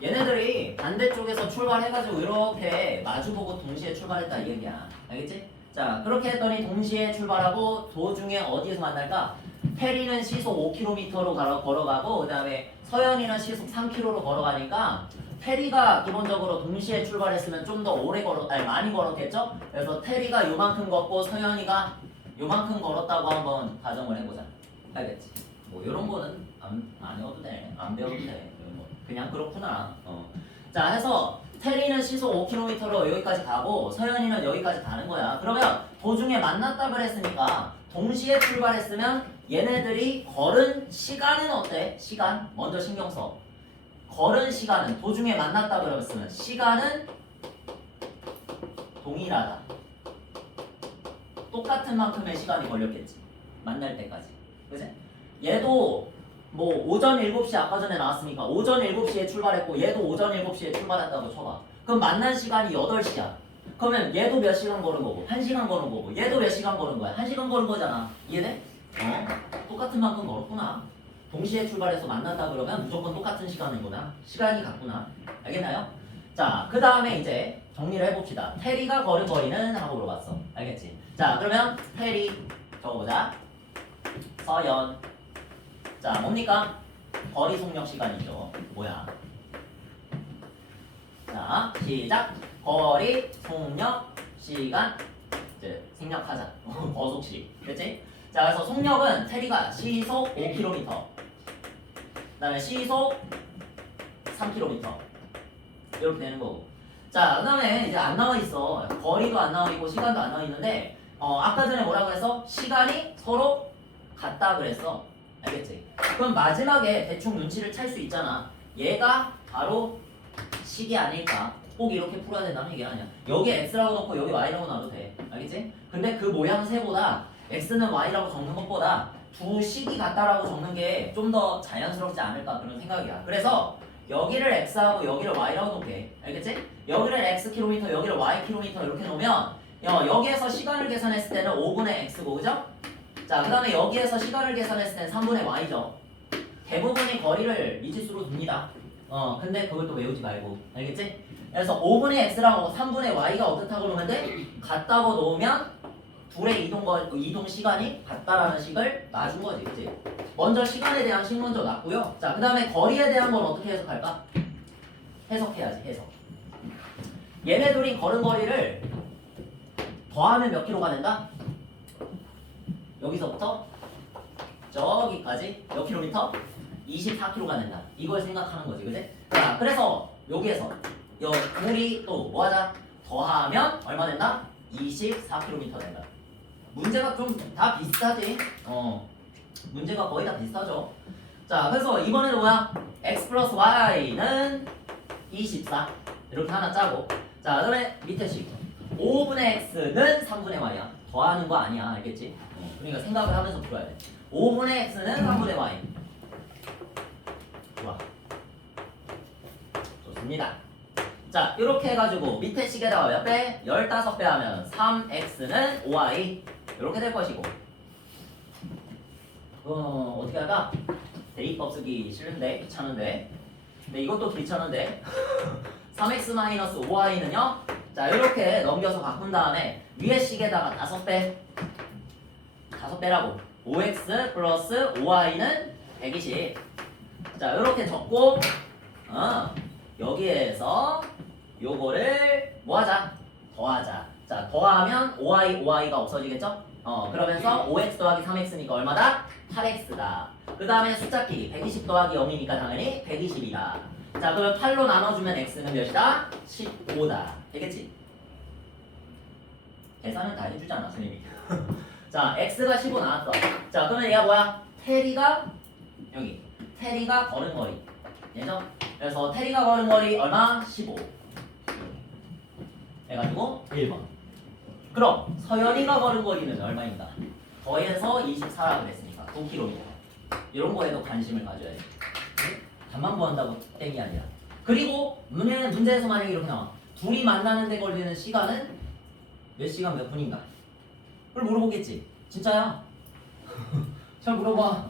얘네들이 반대쪽에서 출발해가지고 이렇게 마주보고 동시에 출발했다 이 얘기야. 알겠지? 자, 그렇게 했더니 동시에 출발하고 도중에 어디에서 만날까? 테리는 시속 5km로 걸어가고 그 다음에 서연이는 시속 3km로 걸어가니까 테리가 기본적으로 동시에 출발했으면 좀 더 많이 걸었겠죠? 그래서 테리가 요만큼 걷고 서연이가 요만큼 걸었다고 한번 가정을 해보자. 알겠지? 뭐 요런 거는 안 외워도 돼. 안 배워도 돼. 그냥 그렇구나. 자, 해서 테리는 시속 5km로 여기까지 가고 서연이는 여기까지 가는 거야. 그러면 도중에 만났다 그랬으니까 동시에 출발했으면 얘네들이 걸은 시간은 어때? 시간 먼저 신경 써. 걸은 시간은 도중에 만났다 그랬으면 시간은 동일하다. 똑같은 만큼의 시간이 걸렸겠지. 만날 때까지. 그치? 얘도 뭐 오전 7시 아까 전에 나왔으니까 오전 7시에 출발했고 얘도 오전 7시에 출발한다고 쳐봐. 그럼 만난 시간이 8시야. 그러면 얘도 몇 시간 걸은 거고 1시간 걸은 거고 얘도 몇 시간 걸은 거야. 1시간 걸은 거잖아. 이해돼? 똑같은 만큼 걸었구나. 동시에 출발해서 만났다 그러면 무조건 똑같은 시간이구나. 시간이 같구나. 알겠나요? 자, 그 다음에 이제 정리를 해봅시다. 테리가 걸은 거리는 하고 물어봤어. 알겠지? 자, 그러면 테리 적어보자. 서연. 자, 뭡니까? 거리 속력 시간이죠. 뭐야? 자, 시작. 거리 속력 시간. 이제 생략하자. 거속시. 그렇지? 자, 그래서 속력은 테리가 시속 5km. 그 다음에 시속 3km. 이렇게 되는 거고. 자, 그 다음에 이제 안 나와 있어. 거리도 안 나와 있고 시간도 안 나와 있는데 아까 전에 뭐라고 했어? 시간이 서로 같다 그랬어. 알겠지? 그럼 마지막에 대충 눈치를 챌 수 있잖아. 얘가 바로 식이 아닐까? 꼭 이렇게 풀어야 된다는 얘기 아니야. 여기 x라고 넣고 여기 y라고 놔도 돼. 알겠지? 근데 그 모양새보다 x는 y라고 적는 것보다 두 식이 같다라고 적는 게 좀 더 자연스럽지 않을까 그런 생각이야. 그래서 여기를 x하고 여기를 y라고 놓게. 알겠지? 여기를 xkm, 여기를 ykm 이렇게 놓으면 여기에서 시간을 계산했을 때는 5분의 x고, 그죠? 자, 그 다음에 여기에서 시간을 계산했을 때는 3분의 y죠. 대부분의 거리를 미지수로 둡니다. 근데 그걸 또 외우지 말고. 알겠지? 그래서 5분의 x라고 3분의 y가 어떻다고 놓으면 돼? 같다고 놓으면 둘의 이동 시간이 같다라는 식을 놔준 거지. 그치? 먼저 시간에 대한 식 먼저 놨고요. 자, 그 다음에 거리에 대한 건 어떻게 해석할까? 해석해야지, 해석. 얘네들이 걸은 거리를 더하면 몇 킬로가 된다? 여기서부터 저기까지 몇 킬로미터? 24킬로가 된다. 이걸 생각하는 거지, 그지? 자, 그래서 여기에서 둘이 또 뭐하자? 더하면 얼마 된다? 24킬로미터 된다. 문제가 좀 다 비슷하지? 문제가 거의 다 비슷하죠. 자, 그래서 이번에는 뭐야? x 플러스 y는 24 이렇게 하나 짜고, 자, 그다음에 밑에 식 5분의 x는 3분의 y야. 더하는 거 아니야, 알겠지? 그러니까 생각을 하면서 풀어야 돼. 5분의 x는 3분의 y. 좋아. 좋습니다. 자, 이렇게 해가지고 밑에 식에다가 몇 배? 15배 하면 3x는 5y 이렇게 될 것이고, 어떻게 할까? 대입법 쓰기 싫은데 귀찮은데, 근데 이것도 귀찮은데 3x-5y는요 자, 이렇게 넘겨서 바꾼 다음에 위에 식에다가 5배 5배라고 5x 플러스 5y는 120. 자, 이렇게 적고 여기에서 요거를 뭐하자? 더하자. 자, 더하면 5y가 없어지겠죠? 그러면서 5x 더하기 3x니까 얼마다? 8x다. 그 다음에 숫자끼리 120 더하기 0이니까 당연히 120이다. 자, 그러면 8로 나눠주면 x는 몇이다? 15다. 되겠지? 계산은 다 해주잖아, 선생님이. 자, x가 15 나왔어. 자, 그러면 얘가 뭐야? 테리가 여기. 테리가 걸은 거리. 얘죠? 그래서 테리가 걸은 거리 얼마? 15. 해가지고 1번. 그럼 서연이가 걸은 거리는 얼마인가? 더해서 24라 그랬으니까 9km. 이런 거에도 관심을 가져야 돼. 답만 구한다고 땡이 아니라. 그리고 문제에서 만약에 이렇게 나와. 둘이 만나는 데 걸리는 시간은 몇 시간 몇 분인가? 그걸 물어보겠지. 진짜야? 잘 물어봐.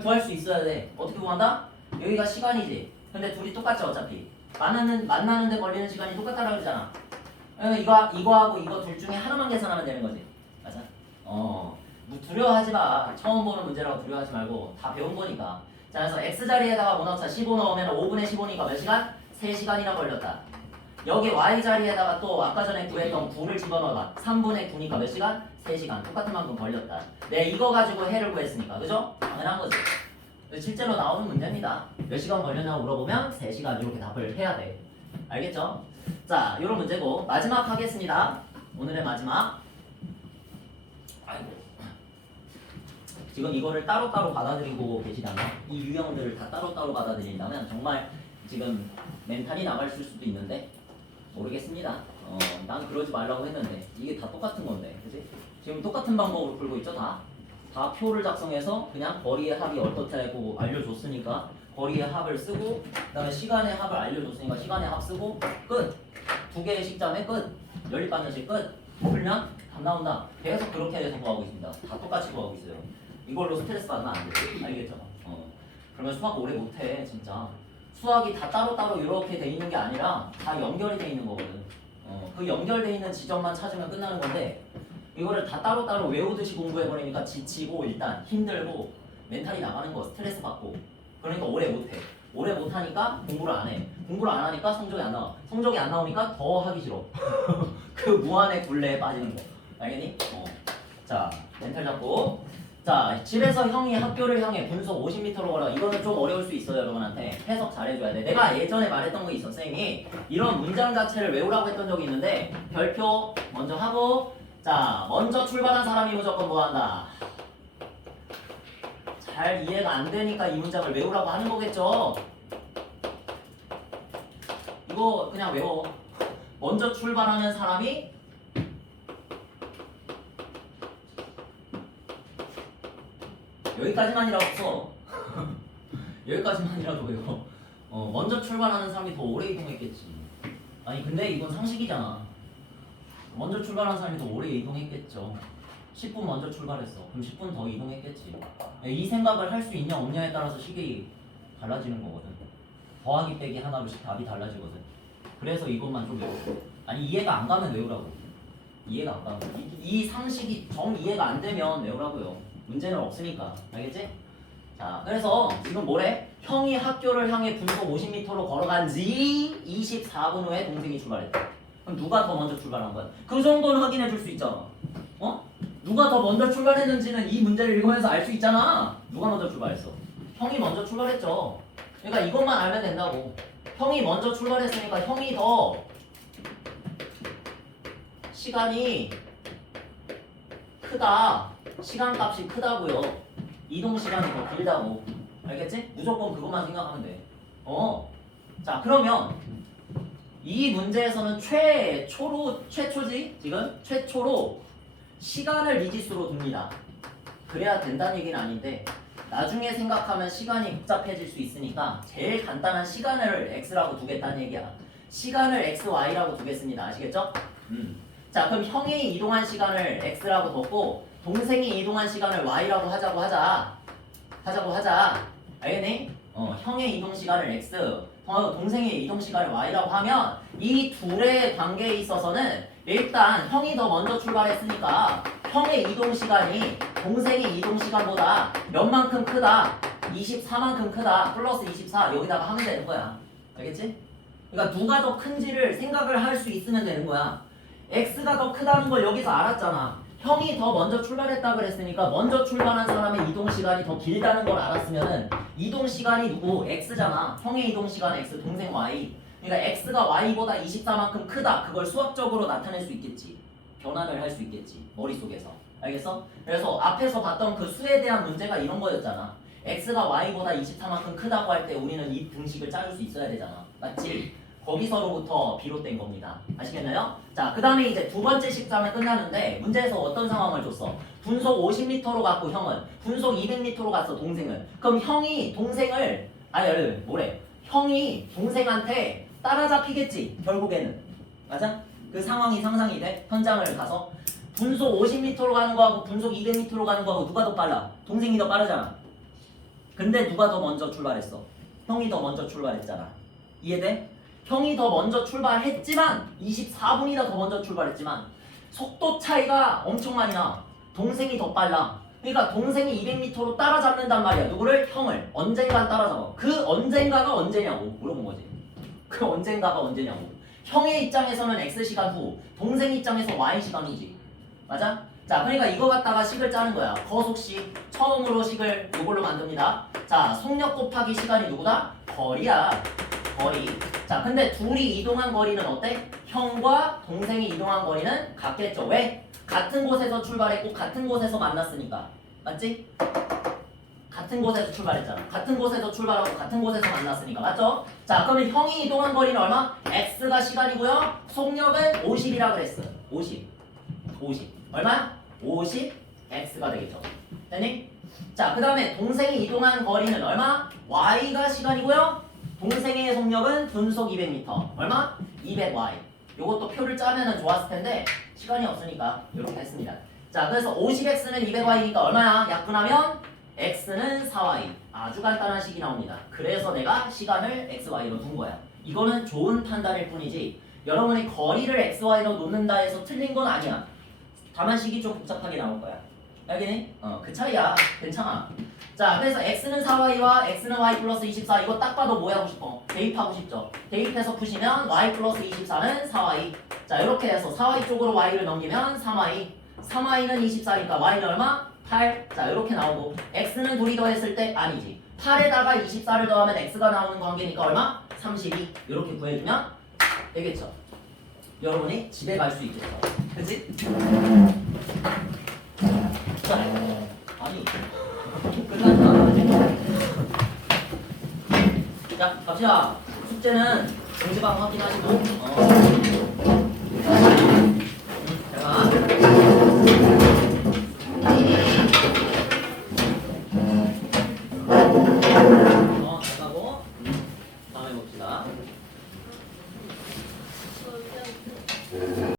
구할 수 있어야 돼. 어떻게 구한다? 여기가 시간이지. 근데 둘이 똑같지 어차피. 만나는 데 걸리는 시간이 똑같다고 그러잖아. 이거하고 이거 둘 중에 하나만 계산하면 되는 거지. 맞아? 두려워하지 마. 처음 보는 문제라고 두려워하지 말고 다 배운 거니까. 자, 그래서 X자리에다가 뭐 넣자? 15 넣으면 5분의 15니까 몇 시간? 3시간이나 걸렸다. 여기 Y자리에다가 또 아까 전에 구했던 9를 집어넣어봐. 3분의 9니까 몇 시간? 3시간. 똑같은 만큼 걸렸다. 네, 이거 가지고 해를 구했으니까. 그죠? 당연한 거지. 실제로 나오는 문제입니다. 몇 시간 걸렸냐고 물어보면 3시간 이렇게 답을 해야 돼. 알겠죠? 자, 요런 문제고 마지막 하겠습니다. 오늘의 마지막. 아이고. 지금 이거를 따로따로 받아들이고 계시다면 이 유형들을 다 따로따로 받아들인다면 정말 지금 멘탈이 나갈 수도 있는데 모르겠습니다. 난 그러지 말라고 했는데 이게 다 똑같은 건데, 그지? 지금 똑같은 방법으로 풀고 있죠, 다 표를 작성해서 그냥 거리의 합이 어떻다고 알려줬으니까 거리의 합을 쓰고 그다음에 시간의 합을 알려줬으니까 시간의 합 쓰고 끝. 두 개의 식점에 끝. 연립받는 식 끝. 풀면 답 나온다. 계속 그렇게 해서 구하고 있습니다. 다 똑같이 구하고 있어요. 이걸로 스트레스 받으면 안 돼. 알겠죠? 그러면 수학 오래 못해 진짜. 수학이 다 따로따로 이렇게 돼 있는 게 아니라 다 연결이 돼 있는 거거든. 그 연결돼 있는 지점만 찾으면 끝나는 건데 이거를 다 따로따로 외우듯이 공부해버리니까 지치고 일단 힘들고 멘탈이 나가는 거 스트레스 받고 그러니까 오래 못해. 오래 못하니까 공부를 안 해. 공부를 안 하니까 성적이 안 나와. 성적이 안 나오니까 더 하기 싫어. 그 무한의 굴레에 빠지는 거. 알겠니? 자, 멘탈 잡고. 자, 집에서 형이 학교를 향해 분속 50m로 걸어. 이거는 좀 어려울 수 있어요, 여러분한테. 해석 잘해줘야 돼. 내가 예전에 말했던 거 있어, 쌤이. 이런 문장 자체를 외우라고 했던 적이 있는데 별표 먼저 하고 자, 먼저 출발한 사람이 무조건 뭐 한다? 잘 이해가 안 되니까 이 문장을 외우라고 하는 거겠죠? 이거 그냥 외워. 먼저 출발하는 사람이 여기까지만이라도 써. 여기까지만이라도 외워. 먼저 출발하는 사람이 더 오래 이동했겠지. 아니 근데 이건 상식이잖아. 먼저 출발한 사람이 더 오래 이동했겠죠. 10분 먼저 출발했어. 그럼 10분 더 이동했겠지. 이 생각을 할 수 있냐 없냐에 따라서 식이 달라지는 거거든. 더하기 빼기 하나로씩 답이 달라지거든. 그래서 이것만 좀 외워. 아니 이해가 안 가면 외우라고. 이해가 안 가면 이 상식이 정 이해가 안 되면 외우라고요. 문제는 없으니까. 알겠지? 자, 그래서 지금 뭐래? 형이 학교를 향해 분속 50m로 걸어간 지 24분 후에 동생이 출발했다. 그럼 누가 더 먼저 출발한 거야? 그 정도는 확인해 줄 수 있잖아. 누가 더 먼저 출발했는지는 이 문제를 읽으면서 알 수 있잖아. 누가 먼저 출발했어? 형이 먼저 출발했죠. 그러니까 이것만 알면 된다고. 형이 먼저 출발했으니까 형이 더 시간이 크다. 시간값이 크다고요. 이동 시간이 더 길다고. 알겠지? 무조건 그것만 생각하면 돼. 자, 그러면 이 문제에서는 최초지? 지금 최초로 시간을 미지수로 둡니다. 그래야 된다는 얘기는 아닌데 나중에 생각하면 시간이 복잡해질 수 있으니까 제일 간단한 시간을 x라고 두겠다는 얘기야. 시간을 x, y라고 두겠습니다. 아시겠죠? 자, 그럼 형이 이동한 시간을 x라고 뒀고 동생이 이동한 시간을 y라고 하자고 하자. 알겠니? 형의 이동 시간을 x, 동생의 이동 시간을 y라고 하면 이 둘의 관계에 있어서는 일단 형이 더 먼저 출발했으니까 형의 이동 시간이 동생의 이동 시간보다 몇 만큼 크다? 24만큼 크다. 플러스 24 여기다가 하면 되는 거야. 알겠지? 그러니까 누가 더 큰지를 생각을 할 수 있으면 되는 거야. x가 더 크다는 걸 여기서 알았잖아. 형이 더 먼저 출발했다 그랬으니까 먼저 출발한 사람의 이동 시간이 더 길다는 걸 알았으면은 이동 시간이 누구? x잖아. 형의 이동 시간 x, 동생 y. 그러니까 x가 y보다 24만큼 크다. 그걸 수학적으로 나타낼 수 있겠지. 변환을 할 수 있겠지. 머릿속에서. 알겠어? 그래서 앞에서 봤던 그 수에 대한 문제가 이런 거였잖아. x가 y보다 24만큼 크다고 할 때 우리는 이 등식을 짜줄 수 있어야 되잖아. 맞지? 거기서로부터 비롯된 겁니다. 아시겠나요? 자, 그 다음에 이제 두 번째 식장은 끝나는데 문제에서 어떤 상황을 줬어? 분속 50m로 갔고 형은 분속 200m로 갔어 동생은. 그럼 형이 동생을 뭐래? 형이 동생한테 따라잡히겠지 결국에는. 맞아? 그 상황이 상상이 돼? 현장을 가서 분속 50m로 가는 거하고 분속 200m로 가는 거하고 누가 더 빨라? 동생이 더 빠르잖아. 근데 누가 더 먼저 출발했어? 형이 더 먼저 출발했잖아. 이해돼? 형이 더 먼저 출발했지만 24분이나 더 먼저 출발했지만 속도 차이가 엄청 많이 나. 동생이 더 빨라. 그러니까 동생이 200m로 따라잡는단 말이야. 누구를? 형을. 언젠간 따라잡아. 그 언젠가가 언제냐고 물어본 거지. 그 언젠가가 언제냐고. 형의 입장에서는 X시간 후, 동생 입장에서 Y시간 후지. 맞아? 자, 그러니까 이거 갖다가 식을 짜는 거야. 거속식. 처음으로 식을 이걸로 만듭니다. 자, 속력 곱하기 시간이 누구다? 거리야. 거리. 자, 근데 둘이 이동한 거리는 어때? 형과 동생이 이동한 거리는 같겠죠. 왜? 같은 곳에서 출발했고 같은 곳에서 만났으니까. 맞지? 같은 곳에서 출발했잖아. 같은 곳에서 출발하고 같은 곳에서 만났으니까. 맞죠? 자, 그러면 형이 이동한 거리는 얼마? X가 시간이고요. 속력은 50이라 그랬어. 50. 얼마? 50 X가 되겠죠. 됐니? 자, 그 다음에 동생이 이동한 거리는 얼마? Y가 시간이고요. 동생의 속력은 분속 200m. 얼마? 200Y. 요것도 표를 짜면은 좋았을 텐데 시간이 없으니까 이렇게 했습니다. 자, 그래서 50X는 200Y니까 얼마야? 약분하면 X는 4Y. 아주 간단한 식이 나옵니다. 그래서 내가 시간을 XY로 둔 거야. 이거는 좋은 판단일 뿐이지 여러분이 거리를 XY로 놓는다 해서 틀린 건 아니야. 다만 식이 좀 복잡하게 나올 거야. 알겠니? 그 차이야. 괜찮아. 자, 그래서 X는 4Y와 X는 Y 플러스 24 이거 딱 봐도 뭐 하고 싶어? 대입하고 싶죠. 대입해서 푸시면 Y 플러스 24는 4Y. 자, 이렇게 해서 4Y 쪽으로 Y를 넘기면 3Y. 3Y는 24니까 Y는 얼마? 8. 자, 이렇게 나오고 X는 둘이 더했을 때 아니지. 8에다가 24를 더하면 X가 나오는 관계니까 얼마? 32. 이렇게 구해주면 되겠죠. 여러분이 집에 갈 수 있겠죠. 그치? 자, 아니 끝나지 않아. 자, 갑시다. 숙제는 공지방 확인하시고